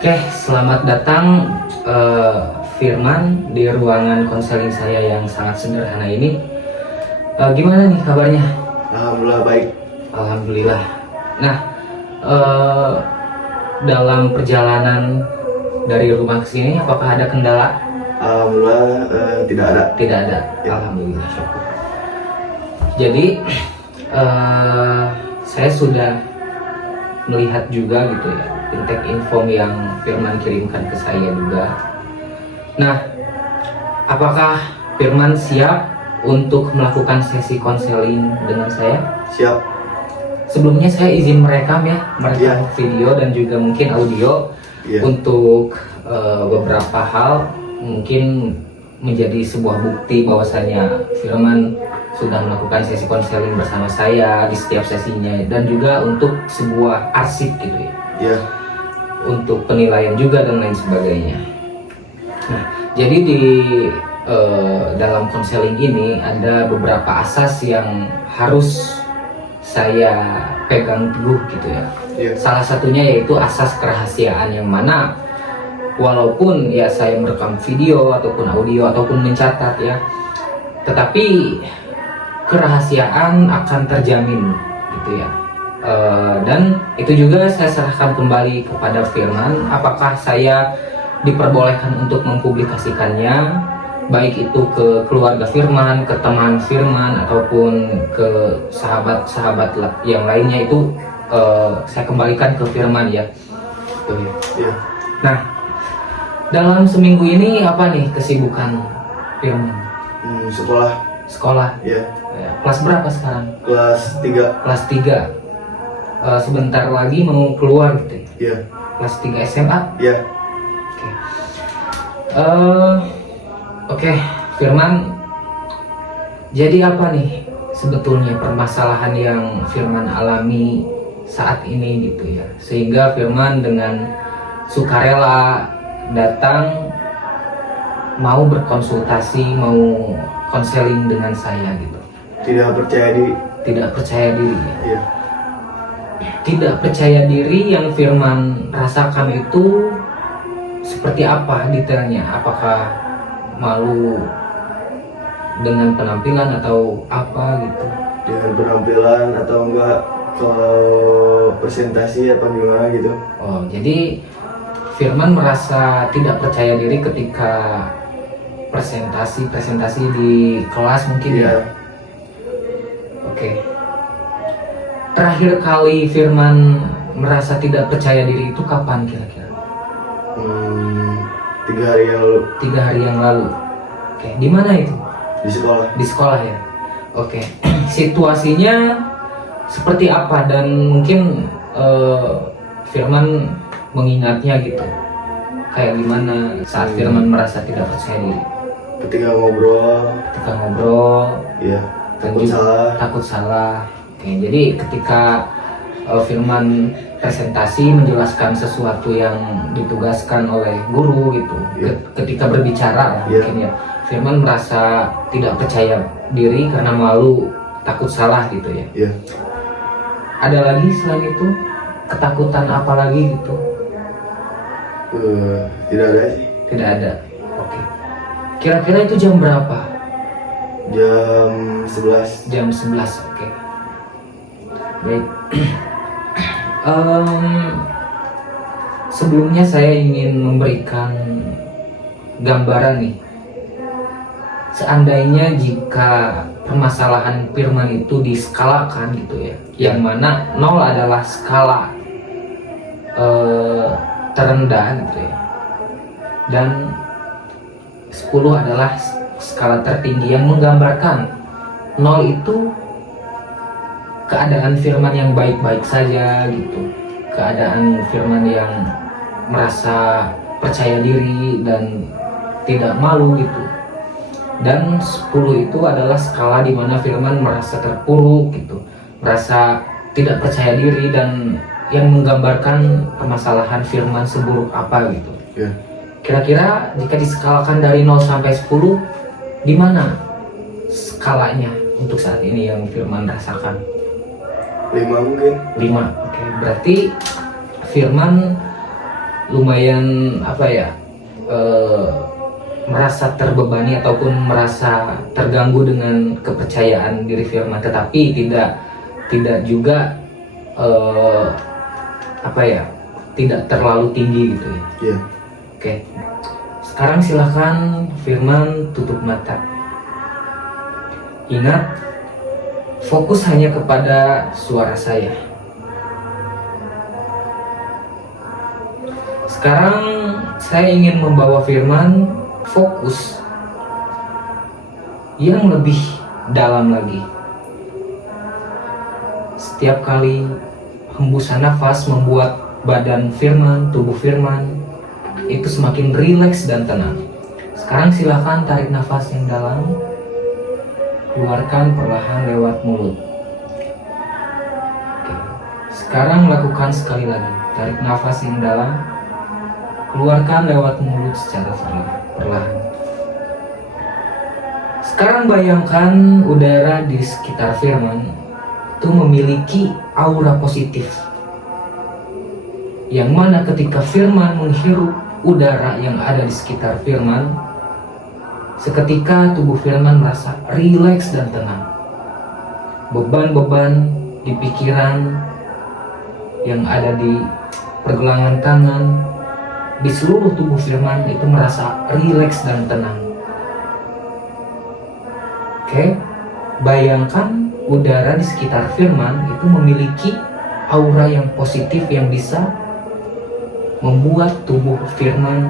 Oke, selamat datang Firman di ruangan konseling saya yang sangat sederhana ini. Gimana nih kabarnya? Alhamdulillah baik. Alhamdulillah. Nah, dalam perjalanan dari rumah ke sini, apakah ada kendala? Alhamdulillah tidak ada. Tidak ada. Ya. Alhamdulillah. Syukur. Jadi, saya sudah melihat juga gitu ya, intake info yang Firman kirimkan ke saya juga. Nah, apakah Firman siap untuk melakukan sesi konseling dengan saya? Siap. Sebelumnya saya izin merekam Iya. video dan juga mungkin audio Iya. untuk beberapa hal, mungkin menjadi sebuah bukti bahwasanya Firman sudah melakukan sesi konseling bersama saya di setiap sesinya, dan juga untuk sebuah arsip gitu ya, Iya. untuk penilaian juga dan lain sebagainya. Nah, jadi di dalam konseling ini ada beberapa asas yang harus saya pegang teguh gitu ya. Iya. Salah satunya yaitu asas kerahasiaan, yang mana walaupun ya saya merekam video ataupun audio ataupun mencatat ya, tetapi kerahasiaan akan terjamin gitu ya. Dan itu juga saya serahkan kembali kepada Firman, apakah saya diperbolehkan untuk mempublikasikannya, baik itu ke keluarga Firman, ke teman Firman, ataupun ke sahabat-sahabat yang lainnya, itu saya kembalikan ke Firman ya. Gitu ya. Iya. Nah, dalam seminggu ini apa nih kesibukan Firman? Sekolah. Sekolah. Iya. Kelas berapa sekarang? Kelas 3. Kelas 3. Sebentar lagi mau keluar gitu ya. Iya. Kelas 3 SMA. Iya. Oke, Firman. Jadi apa nih sebetulnya permasalahan yang Firman alami saat ini gitu ya, sehingga Firman dengan sukarela datang mau berkonsultasi, mau konseling dengan saya gitu. Tidak percaya diri. Tidak percaya diri ya. Iya. Tidak percaya diri yang Firman rasakan itu seperti apa detailnya? Apakah malu dengan penampilan atau apa gitu? Dengan penampilan atau enggak kalau presentasi apa gimana gitu. Oh, jadi Firman merasa tidak percaya diri ketika presentasi di kelas mungkin Iya. ya. Oke. Terakhir kali Firman merasa tidak percaya diri itu kapan kira-kira? 3 hari yang lalu 3 hari yang lalu. Oke, di mana itu? di sekolah. Di sekolah ya. Oke. Situasinya seperti apa, dan mungkin Firman mengingatnya gitu. Kayak gimana saat Firman merasa tidak percaya diri? Ketika ngobrol. Ketika ngobrol, Iya. dan Takut juga salah. takut salah. Oke, jadi ketika Firman presentasi menjelaskan sesuatu yang ditugaskan oleh guru gitu, Iya. ketika berbicara Iya. mungkin ya, Firman merasa tidak percaya diri karena malu, takut salah gitu ya. Iya. Ada lagi selain itu ketakutan apa lagi gitu? Tidak ada sih. Tidak ada. Oke. Kira-kira itu jam berapa? Jam 11. Jam 11. Oke. Baik. Sebelumnya saya ingin memberikan gambaran nih. Seandainya jika permasalahan Firman itu diskalakan gitu ya, yang mana 0 adalah skala terendah gitu ya, dan 10 adalah skala tertinggi, yang menggambarkan 0 itu keadaan Firman yang baik-baik saja gitu, keadaan Firman yang merasa percaya diri dan tidak malu gitu, dan 10 itu adalah skala di mana Firman merasa terpuruk gitu, merasa tidak percaya diri, dan yang menggambarkan permasalahan Firman seburuk apa gitu. Iya. Kira-kira jika diskalakan dari 0 sampai 10, di mana skalanya untuk saat ini yang Firman rasakan? 5 mungkin. 5. Oke, berarti Firman lumayan apa ya, merasa terbebani ataupun merasa terganggu dengan kepercayaan diri firman, tetapi tidak juga apa ya, tidak terlalu tinggi gitu ya. Iya. Oke, sekarang silakan Firman tutup mata. Ingat, fokus hanya kepada suara saya. Sekarang saya ingin membawa Firman fokus yang lebih dalam lagi. Setiap kali hembusan nafas membuat badan Firman, tubuh Firman itu semakin rileks dan tenang. Sekarang silakan tarik nafas yang dalam, keluarkan perlahan lewat mulut. Oke. Sekarang lakukan sekali lagi, tarik nafas yang dalam, keluarkan lewat mulut secara perlahan. Sekarang bayangkan udara di sekitar Firman itu memiliki aura positif, yang mana ketika Firman menghirup udara yang ada di sekitar Firman, seketika tubuh Firman merasa rileks dan tenang. Beban-beban di pikiran yang ada di pergelangan tangan, di seluruh tubuh Firman itu merasa rileks dan tenang. Oke, bayangkan udara di sekitar Firman itu memiliki aura yang positif yang bisa membuat tubuh Firman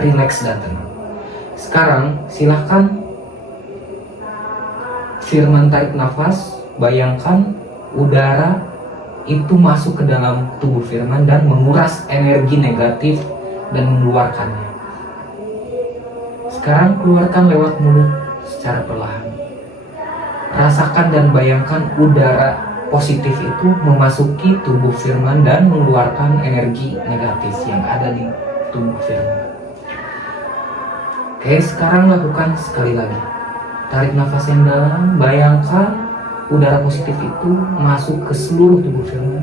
rileks dan tenang. Sekarang silahkan Firman tarik nafas, bayangkan udara itu masuk ke dalam tubuh Firman dan menguras energi negatif dan mengeluarkannya. Sekarang keluarkan lewat mulut secara perlahan. Rasakan dan bayangkan udara positif itu memasuki tubuh Firman dan mengeluarkan energi negatif yang ada di tubuh Firman. Oke, sekarang lakukan sekali lagi. Tarik nafas yang dalam, bayangkan udara positif itu masuk ke seluruh tubuh Firman,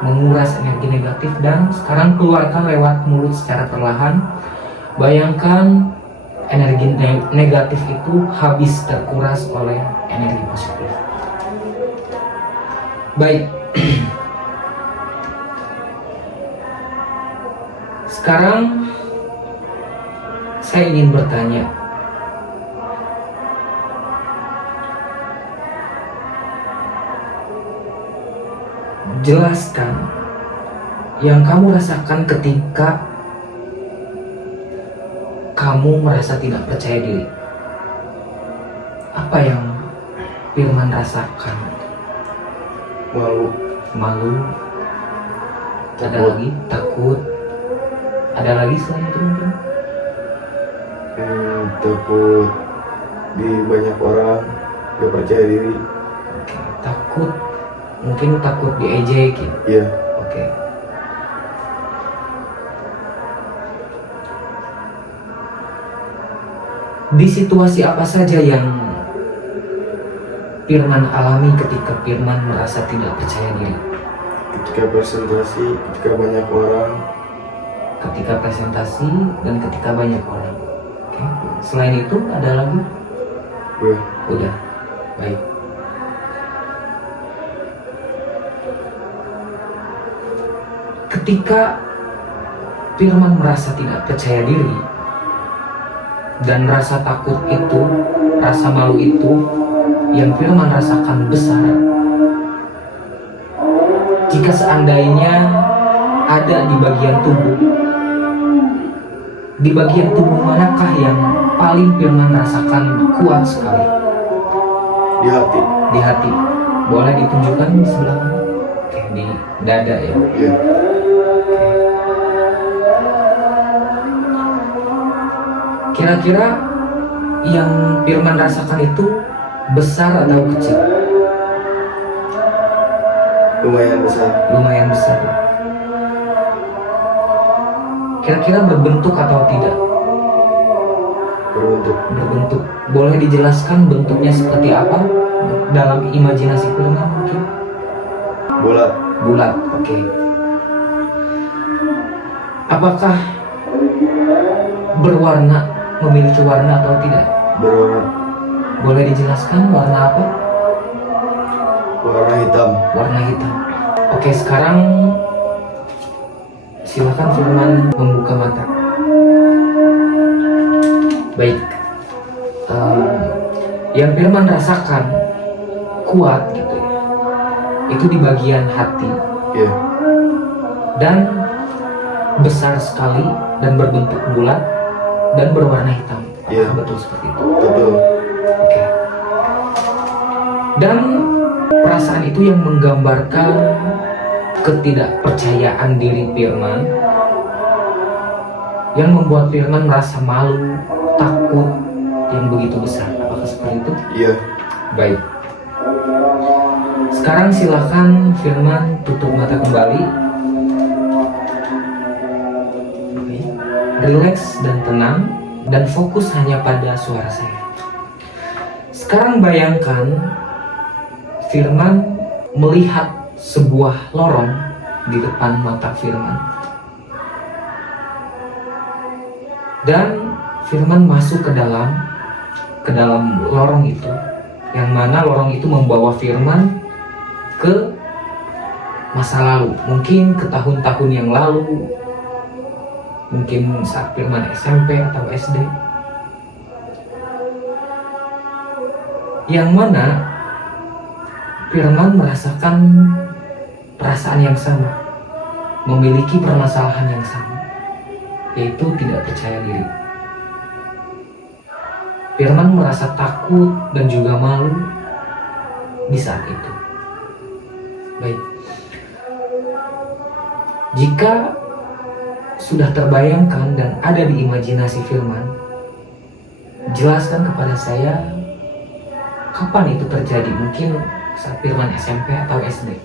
menguras energi negatif, dan sekarang keluarkan lewat mulut secara perlahan. Bayangkan energi negatif itu habis terkuras oleh energi positif. Baik. Sekarang saya ingin bertanya, jelaskan yang kamu rasakan ketika kamu merasa tidak percaya diri. Apa yang Firman rasakan? Malu. Ada Takut. lagi takut. Ada lagi selain itu mungkin? Takut di banyak orang, gak percaya diri. Oke, takut. Mungkin takut diejek gitu. Iya. Oke. Di situasi apa saja yang Firman alami ketika Firman merasa tidak percaya diri? Ketika presentasi, ketika banyak orang. Ketika presentasi dan ketika banyak orang. Oke. Selain itu ada lagi? Udah. Baik. Ketika Firman merasa tidak percaya diri dan rasa takut itu, rasa malu itu yang Firman rasakan besar, jika seandainya ada di bagian tubuh manakah yang paling Firman rasakan kuat sekali? Di hati. Di hati. Boleh ditunjukkan di sebelah mana? Oke, di dada ya. Iya. Kira-kira yang Firman rasakan itu besar atau kecil? Lumayan besar. Lumayan besar. Kira-kira berbentuk atau tidak? Berbentuk. Boleh dijelaskan bentuknya seperti apa dalam imajinasi Firman mungkin? Bulat. Bulat, oke. Apakah berwarna, memiliki warna atau tidak? Berwarna. Boleh dijelaskan warna apa? Warna hitam. Warna hitam. Oke, sekarang silakan Firman membuka mata. Baik. Yang Firman rasakan kuat gitu ya, itu di bagian hati Iya. dan besar sekali dan berbentuk bulat dan berwarna hitam. Iya. Apakah betul seperti itu? Betul. Oke. Dan perasaan itu yang menggambarkan ketidakpercayaan diri Firman, yang membuat Firman merasa malu, takut yang begitu besar. Apakah seperti itu? Iya. Baik. Sekarang silakan Firman tutup mata kembali. Oke. Relax dan tenang dan fokus hanya pada suara saya. Sekarang bayangkan Firman melihat sebuah lorong di depan mata Firman. Dan Firman masuk ke dalam lorong itu, yang mana lorong itu membawa Firman ke masa lalu, mungkin ke tahun-tahun yang lalu, mungkin saat Firman SMP atau SD, yang mana Firman merasakan perasaan yang sama, memiliki permasalahan yang sama, yaitu tidak percaya diri. Firman merasa takut dan juga malu di saat itu. Baik. Jika sudah terbayangkan dan ada di imajinasi Firman, jelaskan kepada saya kapan itu terjadi. Mungkin saat Firman SMP atau SD?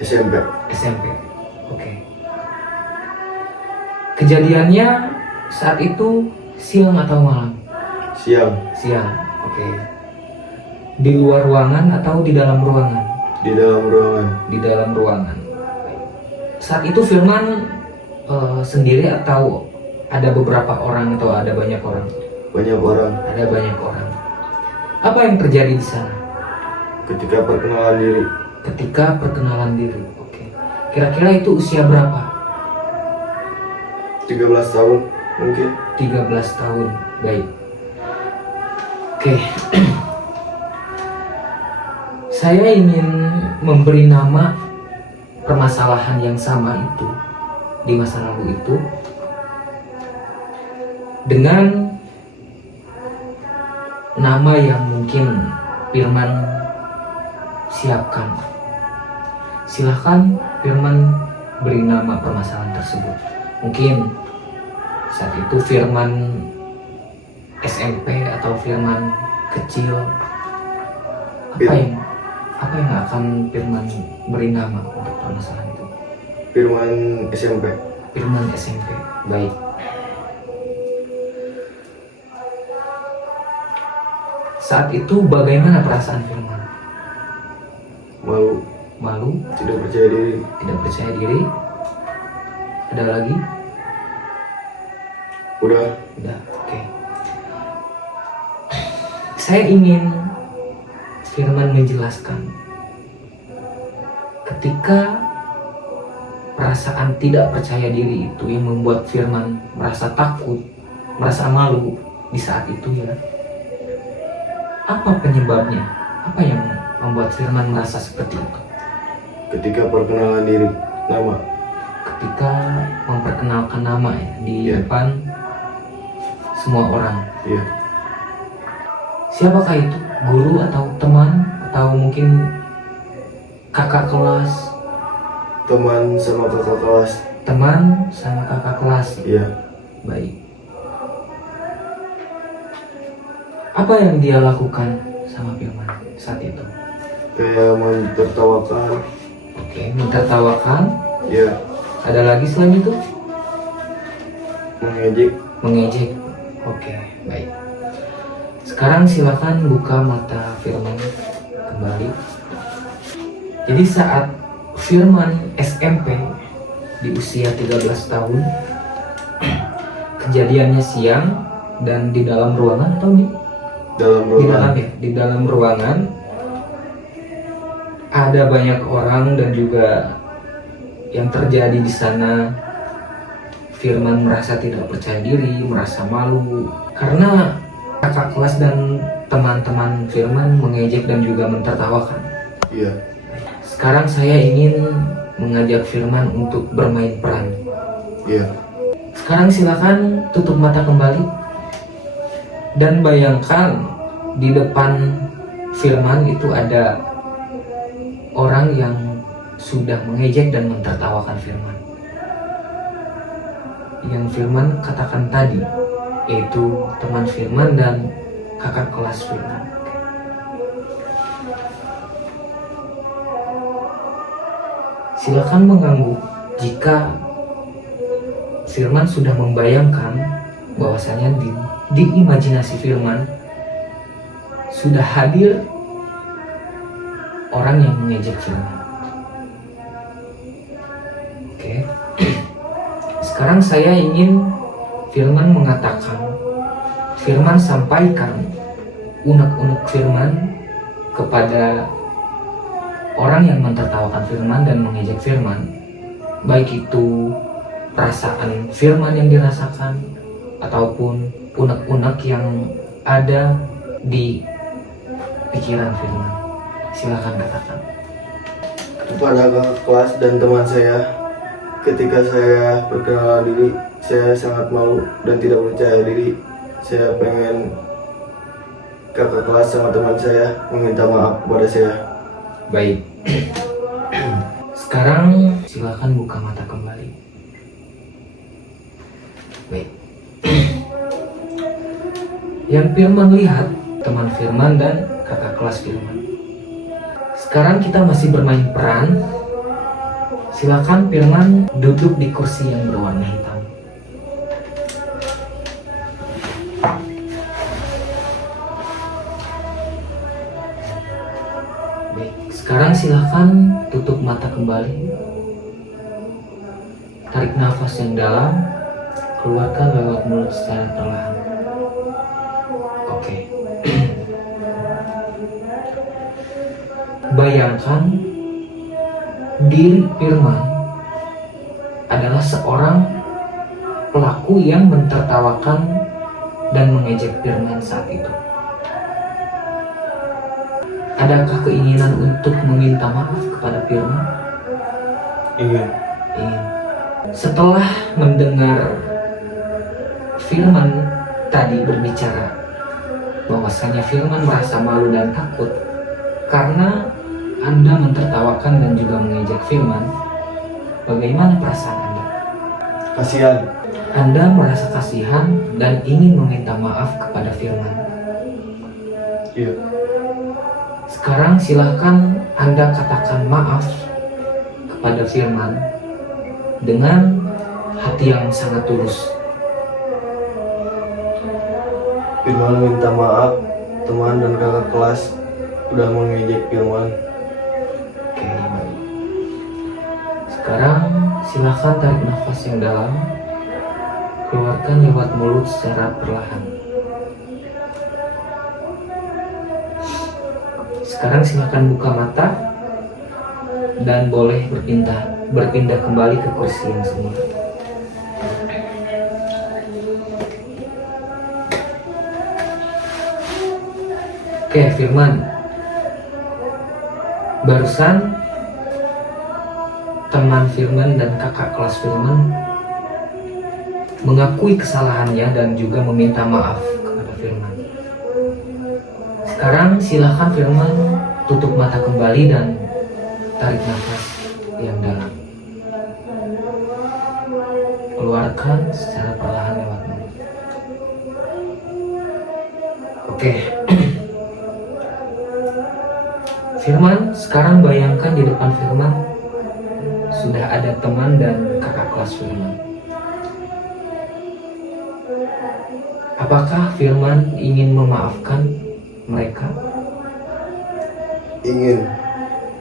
SMP. SMP. Oke. Kejadiannya saat itu siang atau malam? Siang. Siang. Oke. Di luar ruangan atau di dalam ruangan? Di dalam ruangan. Di dalam ruangan. Saat itu Firman sendiri atau ada beberapa orang atau ada banyak orang? Banyak orang. Ada banyak orang. Apa yang terjadi di sana? Ketika perkenalan diri. Ketika perkenalan diri. Oke. Kira-kira itu usia berapa? 13 tahun mungkin. 13 tahun. Baik. Oke. Saya ingin memberi nama permasalahan yang sama itu di masa lalu itu dengan nama yang mungkin Firman siapkan. Silahkan Firman beri nama permasalahan tersebut. Mungkin saat itu Firman SMP atau Firman kecil. Apa yang akan Firman beri nama untuk permasalahan itu? Firman SMP. Firman SMP. Baik. Saat itu bagaimana perasaan Firman? Malu. Malu, Tidak percaya diri. tidak percaya diri. Ada lagi? Udah. Udah, oke. Saya ingin Firman menjelaskan ketika perasaan tidak percaya diri itu yang membuat Firman merasa takut, merasa malu di saat itu ya. Apa penyebabnya? Apa yang membuat Firman merasa seperti itu? Ketika perkenalan diri. Nama. Ketika memperkenalkan nama ya, di Iya. depan semua orang. Iya. Siapakah itu? Guru atau teman atau mungkin kakak kelas? Teman sama kakak kelas. Teman sama kakak kelas. Iya. Baik. Apa yang dia lakukan sama Firman saat itu? Kayak mentertawakan. Oke, mentertawakan. Iya. Ada lagi selain itu? Mengejek. Mengejek. Oke, baik. Sekarang silakan buka mata Firman kembali. Jadi saat Firman SMP di usia 13 tahun. Kejadiannya siang dan di dalam ruangan atau di dalam di dalam ruangan. ya, di dalam ruangan ada banyak orang dan juga yang terjadi di sana. Firman merasa tidak percaya diri, merasa malu karena kakak kelas dan teman-teman Firman mengejek dan juga mentertawakan. Iya. Sekarang saya ingin mengajak Firman untuk bermain peran. Iya. Sekarang silakan tutup mata kembali dan bayangkan di depan Firman itu ada orang yang sudah mengejek dan mentertawakan Firman. Yang Firman katakan tadi, yaitu teman Firman dan kakak kelas Firman. Silakan mengganggu jika Firman sudah membayangkan bahwasanya di imajinasi Firman sudah hadir orang yang mengejek Firman. Oke. Sekarang saya ingin Firman mengatakan, Firman sampaikan unek-unek Firman kepada orang yang mentertawakan Firman dan mengejek Firman, baik itu perasaan Firman yang dirasakan ataupun unek-unek yang ada di pikiran Firman. Silakan katakan. Kepada kakak kelas dan teman saya, ketika saya perkenalan diri, saya sangat malu dan tidak percaya diri. Saya pengen kakak kelas sama teman saya meminta maaf kepada saya. Baik. Sekarang silakan buka mata kembali. Baik. Yang Firman lihat teman Firman dan kakak kelas Firman. Sekarang kita masih bermain peran. Silakan Firman duduk di kursi yang berwarna hitam. Baik, sekarang silakan tutup mata kembali. Tarik nafas yang dalam, keluarkan lewat mulut secara perlahan. Oke. Bayangkan diri Firman adalah seorang pelaku yang mentertawakan dan mengejek Firman saat itu. Adakah keinginan untuk meminta maaf kepada Firman? Ingin. Ingin. Setelah mendengar Firman tadi berbicara bahwasanya Firman merasa malu dan takut karena Anda mentertawakan dan juga mengejek Firman, bagaimana perasaan Anda? Kasihan. Anda merasa kasihan dan ingin meminta maaf kepada Firman. Iya. Sekarang silahkan Anda katakan maaf kepada Firman dengan hati yang sangat tulus. Firman minta maaf, teman dan kakak kelas udah mengejek Firman. Oke, baik. Sekarang silahkan tarik nafas yang dalam, keluarkan lewat mulut secara perlahan. Sekarang silakan buka mata dan boleh berpindah kembali ke kursi yang semula. Oke, Firman. Barusan teman Firman dan kakak kelas Firman mengakui kesalahannya dan juga meminta maaf kepada Firman. Sekarang silakan Firman tutup mata kembali dan tarik nafas yang dalam. Keluarkan secara perlahan lewat mulut. Oke. Firman, sekarang bayangkan di depan Firman sudah ada teman dan kakak kelas Firman. Apakah Firman ingin memaafkan mereka? Ingin.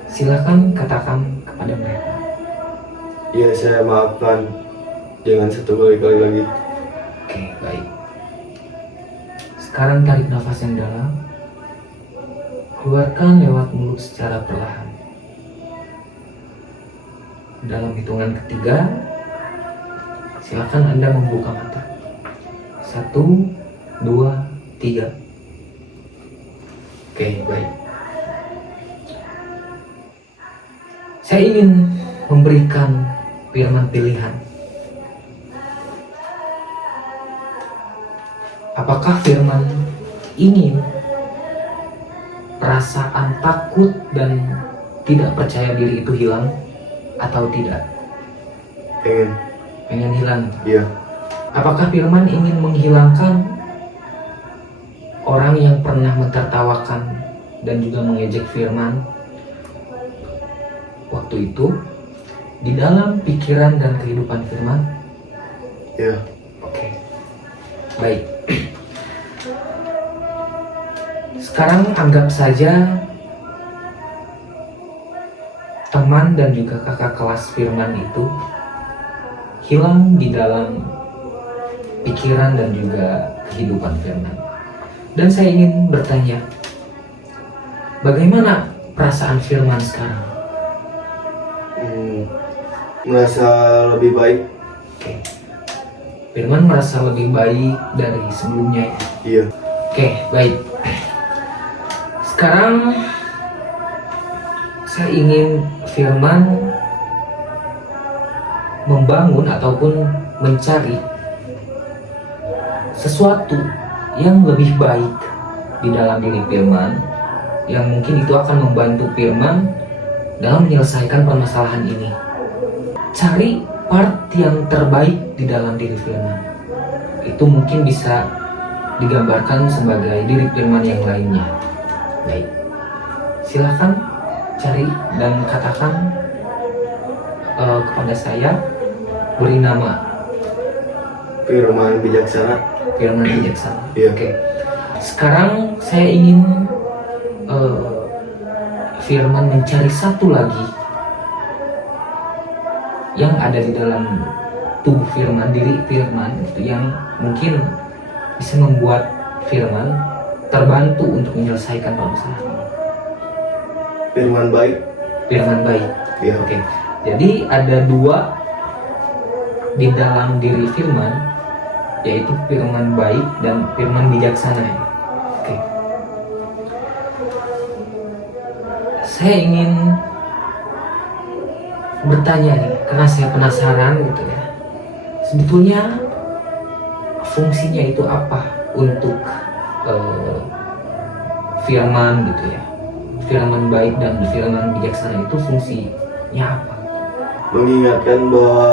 Silakan katakan kepada mereka. Ya saya maafkan, jangan satu kali lagi. Oke, baik. Sekarang tarik nafas yang dalam, keluarkan lewat mulut secara perlahan. Dalam hitungan ketiga, silakan Anda membuka mata. 1, 2, 3. Oke, baik. Saya ingin memberikan firman pilihan. Apakah firman ingin perasaan takut dan tidak percaya diri itu hilang atau tidak? Pengen hilang. Iya. Apakah firman ingin menghilangkan orang yang pernah mentertawakan dan juga mengejek firman waktu itu di dalam pikiran dan kehidupan firman? Iya. Oke. Baik. Sekarang anggap saja teman dan juga kakak kelas firman itu hilang di dalam pikiran dan juga kehidupan firman. Dan saya ingin bertanya, bagaimana perasaan firman sekarang? Merasa lebih baik. Oke. Firman merasa lebih baik dari sebelumnya. Iya. Oke, baik. Sekarang saya ingin firman membangun ataupun mencari sesuatu yang lebih baik di dalam diri firman, yang mungkin itu akan membantu firman dalam menyelesaikan permasalahan ini. Cari part yang terbaik di dalam diri firman. Itu mungkin bisa digambarkan sebagai diri firman yang lainnya. Baik, silakan cari dan katakan kepada saya, beri nama Firman bijaksana. firman bijaksana. Iya. Oke. Sekarang saya ingin firman mencari satu lagi yang ada di dalam tubuh firman, diri firman itu yang mungkin bisa membuat firman terbantu untuk menyelesaikan permasalahan ini. Firman baik. Firman baik. Iya. Oke. Jadi ada dua di dalam diri firman, yaitu firman baik dan firman bijaksana. Oke. Saya ingin bertanya nih, karena saya penasaran gitu ya. Sebetulnya fungsinya itu apa untuk firman gitu ya? Firman baik dan firman bijaksana itu fungsinya apa? Mengingatkan bahwa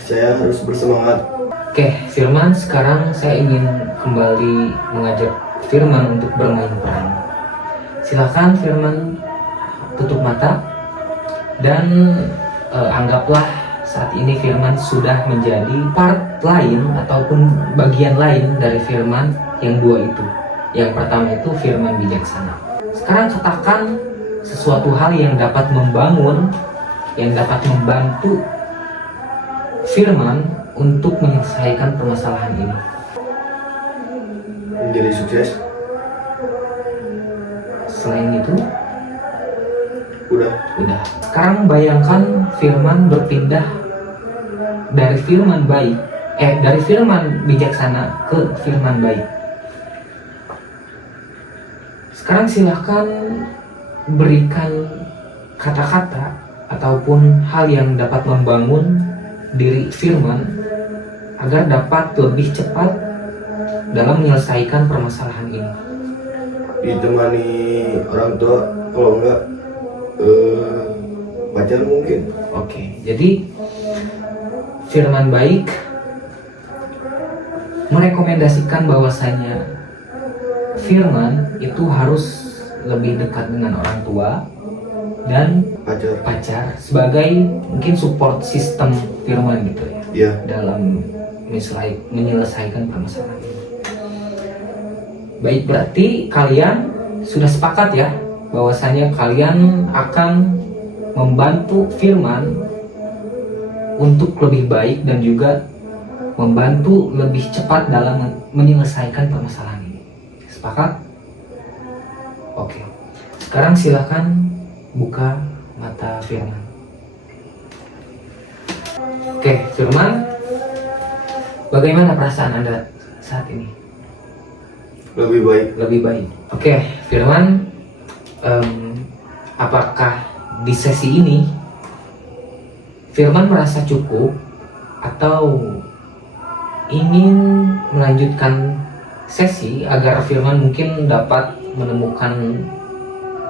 saya harus bersemangat. Oke, firman, sekarang saya ingin kembali mengajak firman untuk bermain peran. Silakan firman tutup mata dan anggaplah saat ini firman sudah menjadi part lain ataupun bagian lain dari firman yang dua itu. Yang pertama itu firman bijaksana. Sekarang katakan sesuatu hal yang dapat membangun, yang dapat membantu firman untuk menyelesaikan permasalahan ini. Menjadi sukses. Selain itu, Udah. Sekarang bayangkan firman berpindah dari firman baik, dari firman bijaksana ke firman baik. Sekarang silahkan berikan kata-kata ataupun hal yang dapat membangun diri firman agar dapat lebih cepat dalam menyelesaikan permasalahan ini. Ditemani orang tua, kalau enggak pacar mungkin. Oke, jadi firman baik merekomendasikan bahwasanya firman itu harus lebih dekat dengan orang tua dan pacar sebagai mungkin support sistem firman gitu ya. Iya. Dalam menyelesaikan permasalahan ini. Baik, berarti kalian sudah sepakat ya bahwasanya kalian akan membantu firman untuk lebih baik dan juga membantu lebih cepat dalam menyelesaikan permasalahan ini. Sepakat? Oke. Sekarang silakan buka mata Firman. Oke, Firman, bagaimana perasaan Anda saat ini? Lebih baik. Lebih baik. Oke, Firman, apakah di sesi ini Firman merasa cukup atau ingin melanjutkan sesi agar Firman mungkin dapat menemukan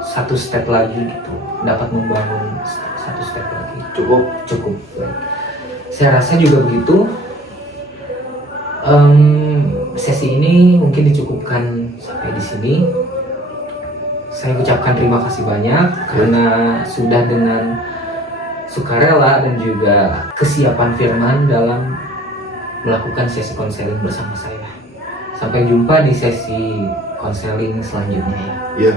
satu step lagi gitu, dapat membangun satu step lagi? Cukup. Cukup. Baik. Saya rasa juga begitu. Sesi ini mungkin dicukupkan sampai di sini. Saya ucapkan terima kasih banyak karena sudah dengan sukarela dan juga kesiapan Firman dalam melakukan sesi konseling bersama saya. Sampai jumpa di sesi konseling selanjutnya ya. Iya.